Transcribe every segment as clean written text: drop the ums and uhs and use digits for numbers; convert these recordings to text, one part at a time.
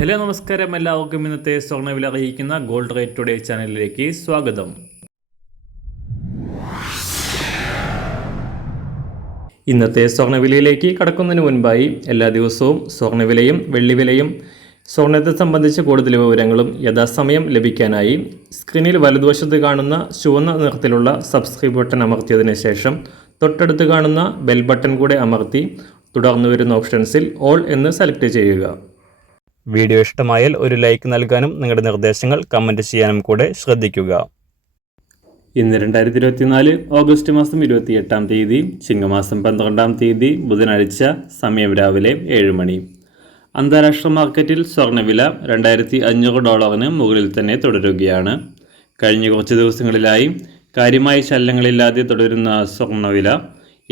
Hello നമസ്കാരം, എല്ലാവർക്കും ഇന്നത്തെ സ്വർണ്ണവില അറിയിക്കുന്ന ഗോൾഡ് റേറ്റ് ടുഡേ ചാനലിലേക്ക് സ്വാഗതം. ഇന്നത്തെ സ്വർണ്ണവിലയിലേക്ക് കടക്കുന്നതിന് മുൻപായി എല്ലാ ദിവസവും സ്വർണ്ണവിലയും വെള്ളിവിലയും സ്വർണ്ണത്തെ സംബന്ധിച്ച കൂടുതൽ വിവരങ്ങളും യഥാസമയം ലഭിക്കാനായി സ്ക്രീനിൽ വലതുവശത്ത് കാണുന്ന ചുവന്ന നിറത്തിലുള്ള സബ്സ്ക്രൈബ് ബട്ടൺ അമർത്തിയതിനു ശേഷം തൊട്ടടുത്ത് കാണുന്ന ബെൽ ബട്ടൺ കൂടെ അമർത്തി തുടർന്ന് വരുന്ന ഓപ്ഷൻസിൽ ഓൾ എന്ന് സെലക്ട് ചെയ്യുക. വീഡിയോ ഇഷ്ടമായാൽ ഒരു ലൈക്ക് നൽകാനും നിങ്ങളുടെ നിർദ്ദേശങ്ങൾ കമൻറ്റ് ചെയ്യാനും കൂടെ ശ്രദ്ധിക്കുക. ഇന്ന് 2024 ഓഗസ്റ്റ് മാസം 28-ാം തീയതി, ചിങ്ങമാസം 12-ാം തീയതി, ബുധനാഴ്ച. സമയം രാവിലെ 7 മണി. അന്താരാഷ്ട്ര മാർക്കറ്റിൽ സ്വർണ്ണവില $2,500 മുകളിൽ തന്നെ തുടരുകയാണ്. കഴിഞ്ഞ കുറച്ച് ദിവസങ്ങളിലായി കാര്യമായ ചലനങ്ങളില്ലാതെ തുടരുന്ന സ്വർണ്ണവില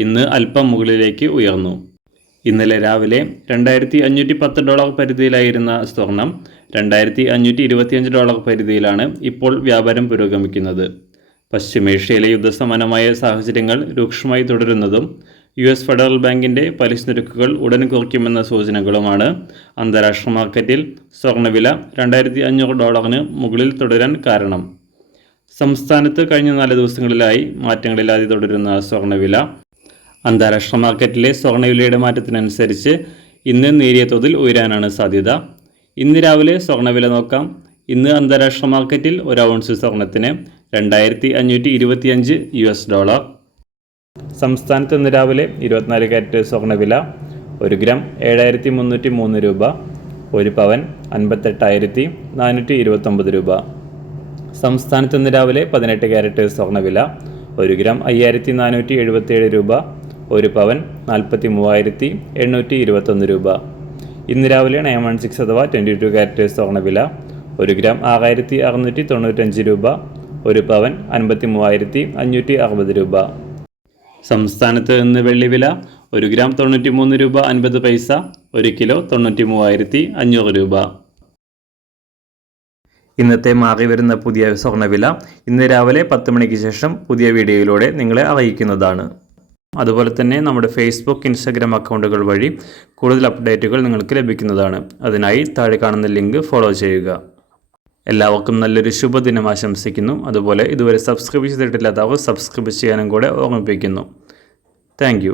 ഇന്ന് അല്പം മുകളിലേക്ക് ഉയർന്നു. ഇന്നലെ രാവിലെ $2,510 പരിധിയിലായിരുന്ന സ്വർണം $2,525 പരിധിയിലാണ് ഇപ്പോൾ വ്യാപാരം പുരോഗമിക്കുന്നത്. പശ്ചിമേഷ്യയിലെ യുദ്ധസമാനമായ സാഹചര്യങ്ങൾ രൂക്ഷമായി തുടരുന്നതും US ഫെഡറൽ ബാങ്കിൻ്റെ പലിശ നിരക്കുകൾ ഉടൻ കുറയ്ക്കുമെന്ന സൂചനകളുമാണ് അന്താരാഷ്ട്ര മാർക്കറ്റിൽ സ്വർണ്ണവില $2,500 മുകളിൽ തുടരാൻ കാരണം. സംസ്ഥാനത്ത് കഴിഞ്ഞ 4 ദിവസങ്ങളിലായി മാറ്റങ്ങളില്ലാതെ തുടരുന്ന സ്വർണ്ണവില അന്താരാഷ്ട്ര മാർക്കറ്റിലെ സ്വർണ്ണവിലയുടെ മാറ്റത്തിനനുസരിച്ച് ഇന്ന് നേരിയ തോതിൽ ഉയരാനാണ് സാധ്യത. ഇന്ന് രാവിലെ സ്വർണ്ണവില നോക്കാം. ഇന്ന് അന്താരാഷ്ട്ര മാർക്കറ്റിൽ 1 ഔൺസ് സ്വർണ്ണത്തിന് $2,525. സംസ്ഥാനത്ത് ഇന്ന് രാവിലെ 24 കാരറ്റ് സ്വർണ്ണവില 1 ഗ്രാം 7,303 രൂപ, 1 പവൻ 58,429 രൂപ. സംസ്ഥാനത്ത് ഇന്ന് രാവിലെ 18 കാരറ്റ് സ്വർണ്ണവില 1 ഗ്രാം 5,477 രൂപ, 1 പവൻ 43,821 രൂപ. ഇന്ന് രാവിലെ 916 അഥവാ 22 കാരറ്റ് സ്വർണ്ണവില 1 ഗ്രാം 6,695 രൂപ, 1 പവൻ 53,560 രൂപ. സംസ്ഥാനത്ത് ഇന്ന് വെള്ളിവില 1 ഗ്രാം 93 രൂപ 50 പൈസ, 1 കിലോ 93,500 രൂപ. ഇന്നത്തെ മാറി വരുന്ന പുതിയ സ്വർണ്ണവില ഇന്ന് രാവിലെ 10 മണിക്ക് ശേഷം പുതിയ വീഡിയോയിലൂടെ നിങ്ങളെ അറിയിക്കുന്നതാണ്. അതുപോലെ തന്നെ നമ്മുടെ ഫേസ്ബുക്ക്, ഇൻസ്റ്റാഗ്രാം അക്കൗണ്ടുകൾ വഴി കൂടുതൽ അപ്ഡേറ്റുകൾ നിങ്ങൾക്ക് ലഭിക്കുന്നതാണ്. അതിനായി താഴെ കാണുന്ന ലിങ്ക് ഫോളോ ചെയ്യുക. എല്ലാവർക്കും നല്ലൊരു ശുഭദിനം ആശംസിക്കുന്നു. അതുപോലെ ഇതുവരെ സബ്സ്ക്രൈബ് ചെയ്തിട്ടില്ലാത്തവർ സബ്സ്ക്രൈബ് ചെയ്യാനും കൂടെ ഓർമ്മിപ്പിക്കുന്നു. താങ്ക്